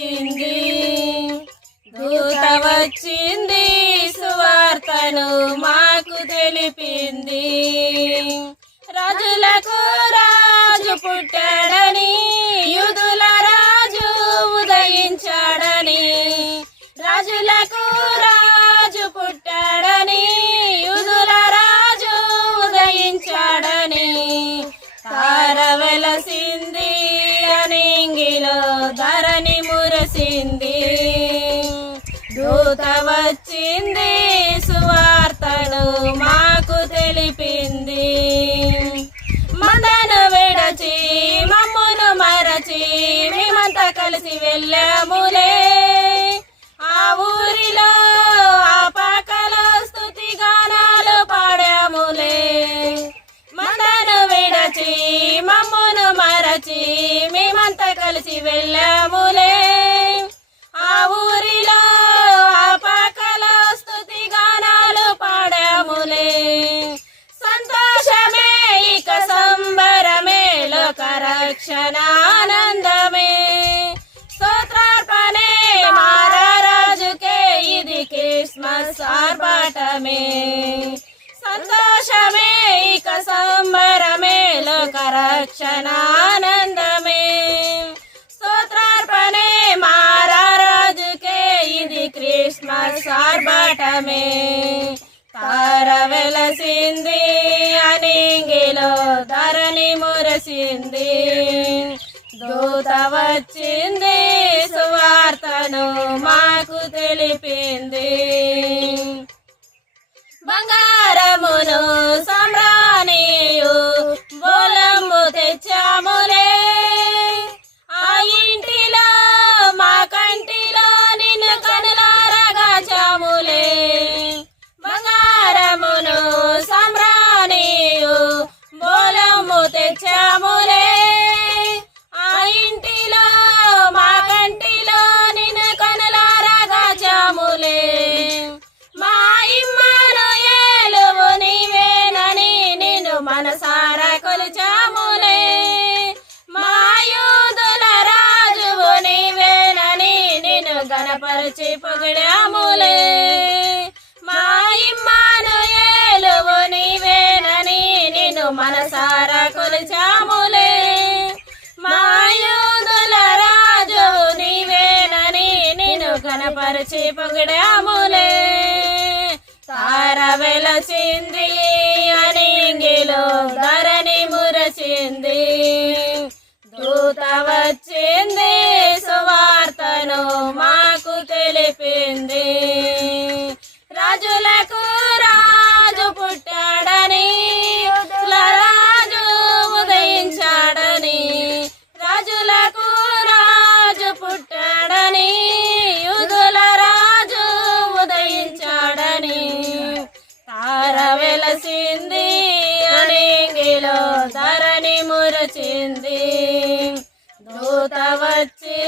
వచ్చింది. దూత వచ్చింది. సువార్తను మాకు తెలిపింది. రాజులకు రాజు పుట్టాడని యుదుల రాజు ఉదయించాడని రాజులకు వచ్చింది. సువార్తను మాకు తెలిపింది. మందను విడచి మమ్మును మరచి మేమంతా కలిసి వెళ్ళాములే. ఆ ఊరిలో ఆ పాకలో స్థుతి గానాలు పాడాములే. మందను విడచి మమ్మును మరచి మేమంతా కలిసి వెళ్ళాములే. रक्षणानंद में स्तोत्रार्पणे महाराज के ईदि के स्मशार्पाट में संतोष में एक संबर में लोक रक्षणानंद में स्तोत्रार्पणे महाराज के ईदि कृष्ण सर्बाट में మురసింది దూత వచ్చింది సువార్తను మాకు తెలిపింది. బంగారమును మనసారా కొలిచాములే. మాయూదుల రాజువు నీవేనని నిన్ను గణపరిచి పొగిడాములే. మాయిమ్మాను ఇమ్మను ఏలువు నీవేనని నిన్ను మనసారా కొలిచాములే. మా యూదుల రాజువు నీవేనని నిన్ను గణపరిచి పొగిడాములే. తార వెలసింది అనింగిలో ధరణి మురసింది దూత వచ్చింది సువార్తను మాకు తెలిపింది. రాజులకు రాజు పుట్టాడని రాజు ఉదయించాడని రాజులకు రాజు పుట్టాడని యుధుల రాజు ఉదయించాడని తార వెలసింది. అనింగిలో ధరణి మురచింది. దూత వచ్చి